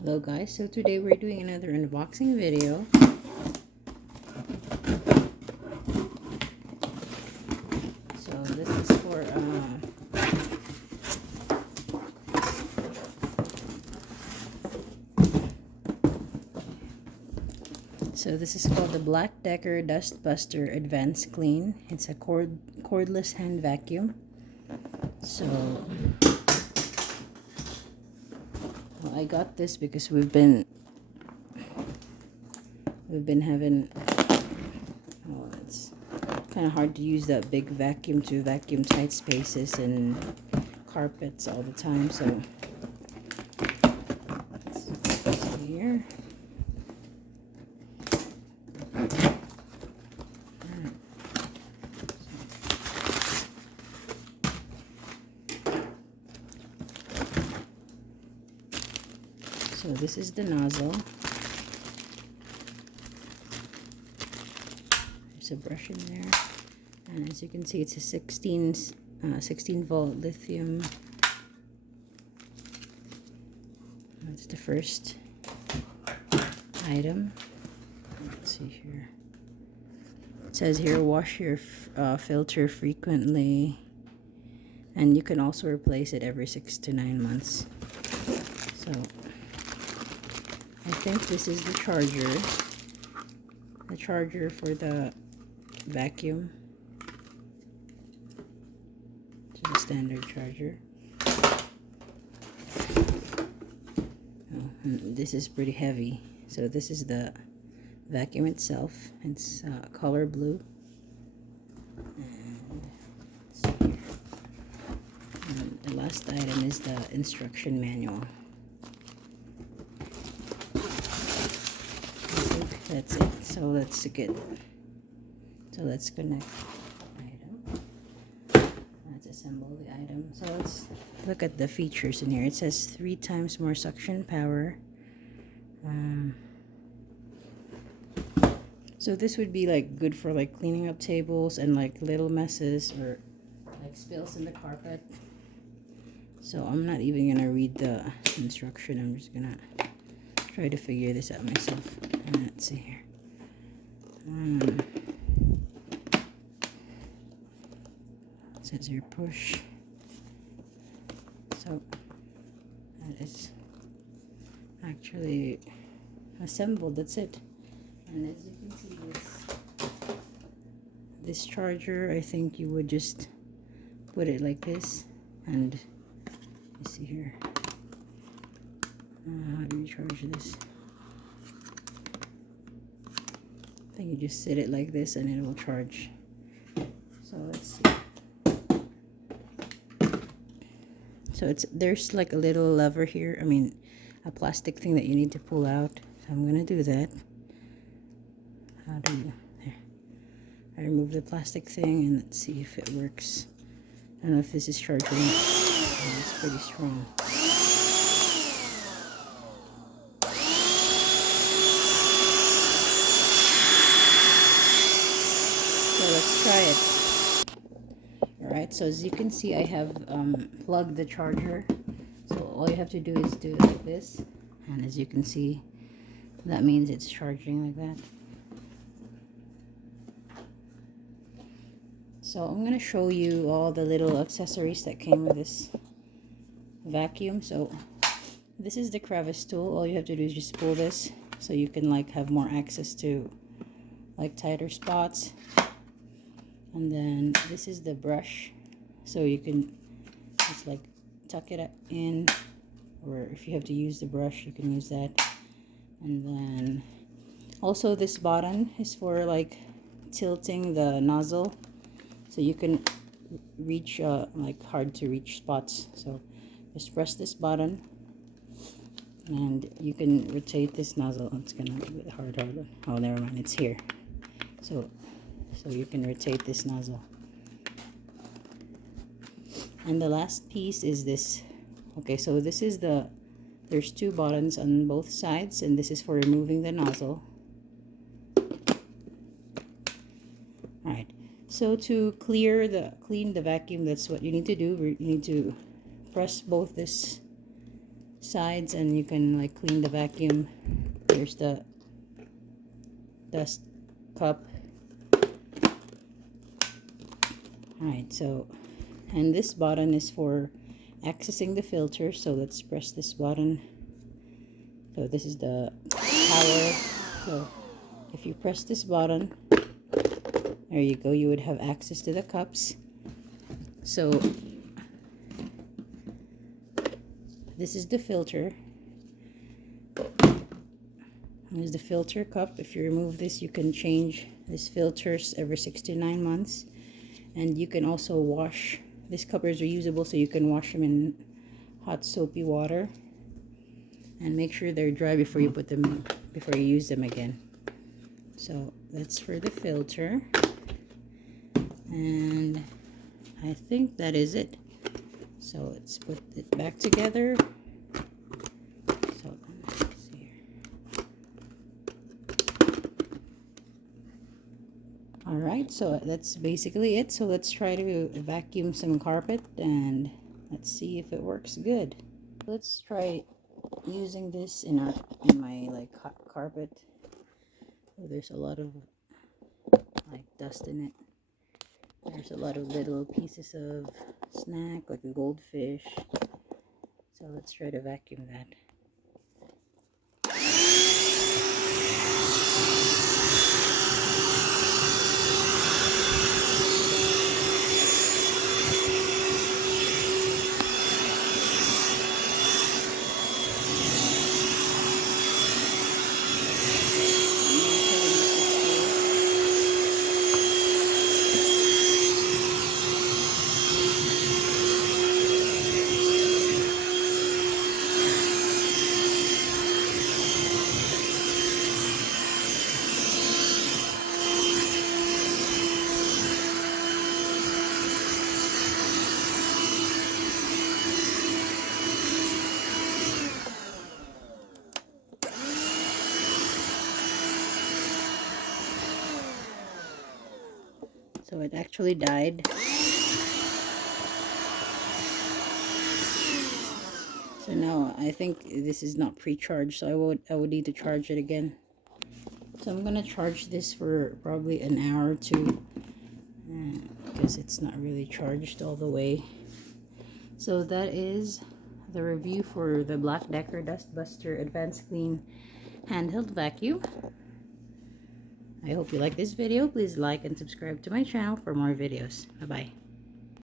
Hello guys, so today we're doing another unboxing video. So this is for this is called the Black+Decker Dustbuster Advanced Clean. It's a cordless hand vacuum. So I got this because we've been having, it's kind of hard to use that big vacuum to vacuum tight spaces and carpets all the time. So let's see here. So this is the nozzle. There's a brush in there, and as you can see, it's a 16 volt lithium. That's the first item. Let's see here. It says here, wash your filter frequently, and you can also replace it every 6 to 9 months. So I think this is the charger for the vacuum. It's a standard charger. Oh, and this is pretty heavy. So this is the vacuum itself. It's color blue. And the last item is the instruction manual. That's it. So let's connect the item. Let's assemble the item. So let's look at the features in here. It says 3 times more suction power. So this would be like good for like cleaning up tables and like little messes or like spills in the carpet. So I'm not even gonna read the instruction. I'm just gonna try to figure this out myself. Let's see here. It says here push. So that is actually assembled. That's it. And as you can see, this charger, I think you would just put it like this, and you see here. How do you charge this? I think you just sit it like this and it will charge. So let's see. So there's like a little lever here. I mean, a plastic thing that you need to pull out. So I'm gonna do that. How do you? There. I remove the plastic thing and let's see if it works. I don't know if this is charging. It's pretty strong. So let's try it. Alright, so as you can see, I have plugged the charger. So all you have to do is do it like this. And as you can see, that means it's charging like that. So I'm going to show you all the little accessories that came with this vacuum. So this is the crevice tool. All you have to do is just pull this so you can like have more access to like tighter spots. And then this is the brush, so you can just like tuck it in, or if you have to use the brush, you can use that. And then also this button is for like tilting the nozzle, so you can reach like hard to reach spots. So just press this button and you can rotate this nozzle. It's gonna be a bit hard. Oh, never mind, it's here. So you can rotate this nozzle. And the last piece is this. Okay, so this is there's 2 buttons on both sides, and this is for removing the nozzle. Alright, so to clean the vacuum, that's what you need to do. You need to press both this sides, and you can like clean the vacuum. There's the dust cup. Alright, so, and this button is for accessing the filter, so let's press this button. So this is the power. So if you press this button, there you go, you would have access to the cups. So this is the filter. Here's the filter cup. If you remove this, you can change these filters every 6 to 9 months. And you can also wash. These covers are reusable, so you can wash them in hot soapy water. And make sure they're dry before you put them in, before you use them again. So that's for the filter. And I think that is it. So let's put it back together. So let's see here. Alright, so that's basically it. So let's try to vacuum some carpet and let's see if it works good. Let's try using this in my like carpet. Oh, there's a lot of like dust in it. There's a lot of little pieces of snack, like a goldfish. So let's try to vacuum that. So it actually died. So now I think this is not pre-charged, so I would need to charge it again. So I'm gonna charge this for probably an hour or two because it's not really charged all the way. So that is the review for the Black+Decker Dustbuster Advanced Clean handheld vacuum. I hope you like this video. Please like and subscribe to my channel for more videos. Bye bye.